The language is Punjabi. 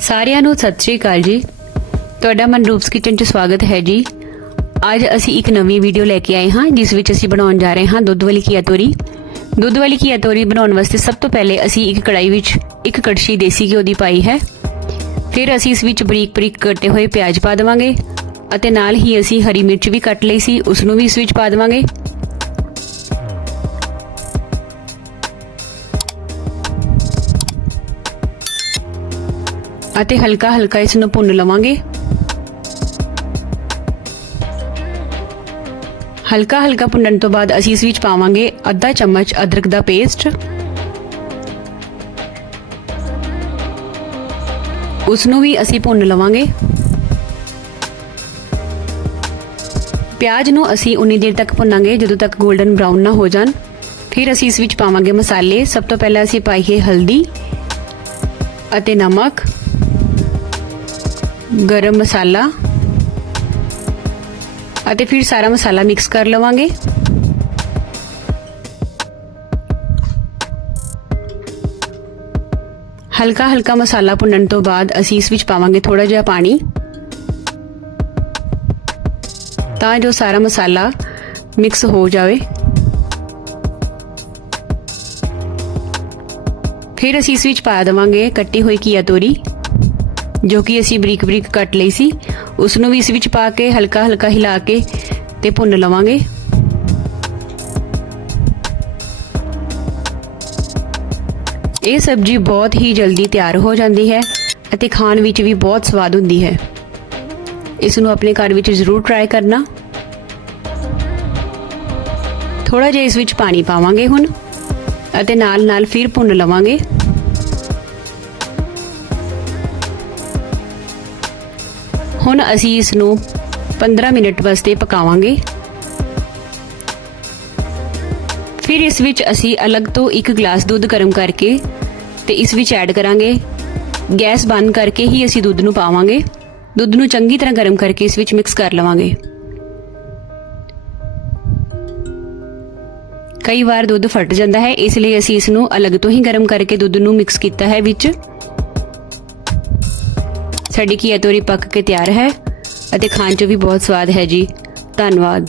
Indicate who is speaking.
Speaker 1: ਸਾਰਿਆਂ ਨੂੰ ਸਤਿ ਸ਼੍ਰੀ ਅਕਾਲ ਜੀ। ਤੁਹਾਡਾ ਮਨਰੂਪਸ ਕਿਚਨ 'ਚ ਸਵਾਗਤ ਹੈ ਜੀ। ਅੱਜ ਅਸੀਂ ਇੱਕ ਨਵੀਂ ਵੀਡੀਓ ਲੈ ਕੇ ਆਏ ਹਾਂ, ਜਿਸ ਵਿੱਚ ਅਸੀਂ ਬਣਾਉਣ ਜਾ ਰਹੇ ਹਾਂ ਦੁੱਧ ਵਾਲੀ ਘੀਆ ਤੋਰੀ। ਦੁੱਧ ਵਾਲੀ ਘੀਆ ਤੋਰੀ ਬਣਾਉਣ ਵਾਸਤੇ ਸਭ ਤੋਂ ਪਹਿਲੇ ਅਸੀਂ ਇੱਕ ਕੜਾਈ ਵਿੱਚ ਇੱਕ ਕੜਛੀ ਦੇਸੀ ਘਿਓ ਦੀ ਪਾਈ ਹੈ। ਫਿਰ ਅਸੀਂ ਇਸ ਵਿੱਚ ਬਰੀਕ ਬਰੀਕ ਕੱਟੇ ਹੋਏ ਪਿਆਜ਼ ਪਾ ਦੇਵਾਂਗੇ ਅਤੇ ਨਾਲ ਹੀ ਅਸੀਂ ਹਰੀ ਮਿਰਚ ਵੀ ਕੱਟ ਲਈ ਸੀ ਉਸ ਨੂੰ ਵੀ ਇਸ ਵਿੱਚ ਪਾ ਦੇਵਾਂਗੇ। ਅਤੇ ਹਲਕਾ ਹਲਕਾ ਇਸ ਨੂੰ ਭੁੰਨ ਲਵਾਂਗੇ। ਹਲਕਾ ਹਲਕਾ ਭੁੰਨਣ ਤੋਂ ਬਾਅਦ ਅਸੀਂ ਇਸ ਵਿੱਚ ਪਾਵਾਂਗੇ ਅੱਧਾ ਚਮਚ ਅਦਰਕ ਦਾ ਪੇਸਟ। ਉਸ ਨੂੰ ਵੀ ਅਸੀਂ ਭੁੰਨ ਲਵਾਂਗੇ। ਪਿਆਜ਼ ਨੂੰ ਅਸੀਂ ਉਨੀ ਦੇਰ ਤੱਕ ਭੁੰਨਾਂਗੇ ਜਦੋਂ ਤੱਕ 골ਡਨ ਬ੍ਰਾਊਨ ਨਾ ਹੋ ਜਾਣ। ਫਿਰ ਅਸੀਂ ਇਸ ਵਿੱਚ ਪਾਵਾਂਗੇ ਮਸਾਲੇ। ਸਭ ਤੋਂ ਪਹਿਲਾਂ ਅਸੀਂ ਪਾਈਏ ਹਲਦੀ ਅਤੇ ਨਮਕ। ਗਰਮ ਮਸਾਲਾ ਅਤੇ ਫਿਰ ਸਾਰਾ ਮਸਾਲਾ ਮਿਕਸ ਕਰ ਲਵਾਂਗੇ। ਹਲਕਾ ਹਲਕਾ ਮਸਾਲਾ ਭੁੰਨਣ ਤੋਂ ਬਾਅਦ ਅਸੀਂ ਇਸ ਵਿੱਚ ਪਾਵਾਂਗੇ ਥੋੜਾ ਜਿਹਾ ਪਾਣੀ। ਤਾਂ ਜੋ ਸਾਰਾ ਮਸਾਲਾ ਮਿਕਸ ਹੋ ਜਾਵੇ। ਫਿਰ ਅਸੀਂ ਇਸ ਵਿੱਚ ਪਾ ਦੇਵਾਂਗੇ ਕੱਟੀ ਹੋਈ ਕੀਆ ਤੋਰੀ। ਜੋ ਕਿ ਅਸੀਂ ਬਰੀਕ ਬਰੀਕ ਕੱਟ ਲਈ ਸੀ। ਉਸ ਨੂੰ ਵੀ ਇਸ ਵਿੱਚ ਪਾ ਕੇ ਹਲਕਾ ਹਲਕਾ ਹਿਲਾ ਕੇ ਤੇ ਭੁੰਨ ਲਵਾਂਗੇ। ਇਹ ਸਬਜ਼ੀ ਬਹੁਤ ਹੀ ਜਲਦੀ ਤਿਆਰ ਹੋ ਜਾਂਦੀ ਹੈ ਅਤੇ ਖਾਣ ਵਿੱਚ ਵੀ ਬਹੁਤ ਸਵਾਦ ਹੁੰਦੀ ਹੈ। ਇਸ ਨੂੰ ਆਪਣੇ ਘਰ ਵਿੱਚ ਜ਼ਰੂਰ ਟਰਾਈ ਕਰਨਾ। ਥੋੜਾ ਜਿਹਾ ਇਸ ਵਿੱਚ ਪਾਣੀ ਪਾਵਾਂਗੇ ਹੁਣ ਅਤੇ ਨਾਲ ਨਾਲ ਫਿਰ ਭੁੰਨ ਲਵਾਂਗੇ। ਹੁਣ ਅਸੀਂ ਇਸ ਨੂੰ 15 ਮਿੰਟ ਵਾਸਤੇ ਪਕਾਵਾਂਗੇ। ਫਿਰ ਇਸ ਵਿੱਚ ਅਸੀਂ ਅਲੱਗ ਤੋਂ ਇੱਕ ਗਲਾਸ ਦੁੱਧ ਗਰਮ ਕਰਕੇ ਤੇ ਇਸ ਵਿੱਚ ਐਡ ਕਰਾਂਗੇ। ਗੈਸ ਬੰਦ ਕਰਕੇ ਹੀ ਅਸੀਂ ਦੁੱਧ ਨੂੰ ਪਾਵਾਂਗੇ। ਦੁੱਧ ਨੂੰ ਚੰਗੀ ਤਰ੍ਹਾਂ ਗਰਮ ਕਰਕੇ ਇਸ ਵਿੱਚ ਮਿਕਸ ਕਰ ਲਵਾਂਗੇ। ਕਈ ਵਾਰ ਦੁੱਧ ਫਟ ਜਾਂਦਾ ਹੈ, ਇਸ ਲਈ ਅਸੀਂ ਇਸ ਨੂੰ ਅਲੱਗ ਤੋਂ ਹੀ ਗਰਮ ਕਰਕੇ ਦੁੱਧ ਨੂੰ ਮਿਕਸ ਕੀਤਾ ਹੈ ਵਿੱਚ। ਸਾਡੀ ਘੀਆ ਤੋਰੀ ਪੱਕ ਕੇ ਤਿਆਰ ਹੈ ਅਤੇ ਖਾਣ 'ਚ ਵੀ ਬਹੁਤ ਸਵਾਦ ਹੈ ਜੀ। ਧੰਨਵਾਦ।